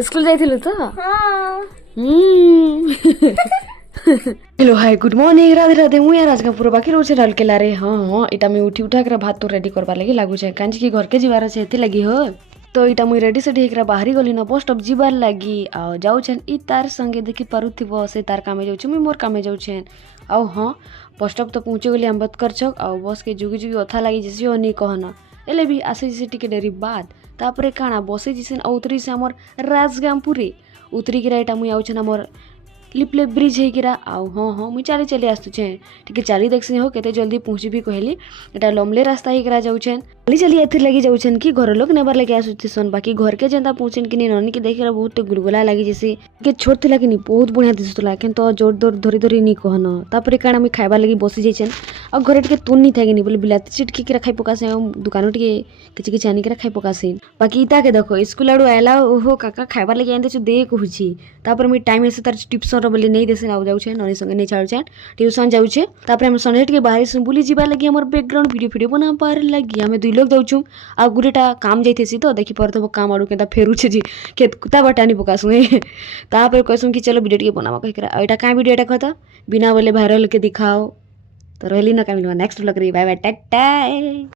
School जाइथिलु तो हाँ hello hi good morning Radhe Radhe मुझे आज का पूरा बाकी रोज डाल के ला रे हाँ इटा मैं उठी उठा कर भात तो रेडी करवा लगी लागू छे कांजी की घर के जीवार छे एते लगी हो तो इटा मुई रेडी से ढेकरा बाहरी गली न बस स्टॉप जीवार लगी आ जाऊ छन ई तार संगे देखि पारुथिबो से तार कामे जाऊ छे मुई मोर कामे जाऊ छेन आ हाँ बस स्टॉप तो पहुंचे गली अम्बेडकर चौक आ बस के जुगी जुगी अथा लगी जैसे ओनी कहना एले भी आसे जैसे टिके डेरी बाद तापरे काना बसे जिसेन उतरी से हमर राजगामपुरी उतरी गिरा इटा मुई आउ छन हमर लिपले ब्रिज होइकिरा आउ हाँ हाँ मुई चली चली आसुछे टिके चली देखसी हो केते जल्दी पहुँची भी कहली एटा लमले रास्ता होइकिरा जाउछेन चली चली एथि लगी जाउछेन कि घर लोग नेबर लगे आसुछन बाकी घर के जनता पहुँचेन कि ननी के देखिरा बहुत गुलगुला लगी जैसे के छोट थिला कि नी बहुत बढ़िया दिसुतला केन तो जोर जोर धरी धरी नी कहना तापरे काना मुई खाइबा लगी बसी जाइछेन आ घरे टिके तुन नी थागे नी बोले बिलाती चिट की किरा खाइ पकासे दुकान टिके किछि किछि आनी किरा खाइ पकासे बाकी इता के देखो स्कूल आडू आइला ओहो काका खाइबा लगी आइन देछु दे कहूछि तापर मुई टाइम एसे तार ट्यूशन रो बोली नहीं देसे आउ जाउछे ननी संगे नहीं छाड़ुछे ट्यूशन जाउछे तापर हम संडे टिके बाहर से बुली जीबा लगी हमर बैकग्राउंड वीडियो बना पार लगी हमें दुई लोग जाउछु आ गुरेटा काम जाइतेसी तो देखि परतो काम आडू केता फेरुछे जी खेत कुत्ता बटानी पकासु तापर कहसु कि चलो वीडियो टिके बनावा कहिकरा एटा का वीडियो एटा कहता बिना बोले वायरल के दिखाओ तो रहली ना का मिलवा नेक्स्ट व्लॉग रे बाय बाय टाटा।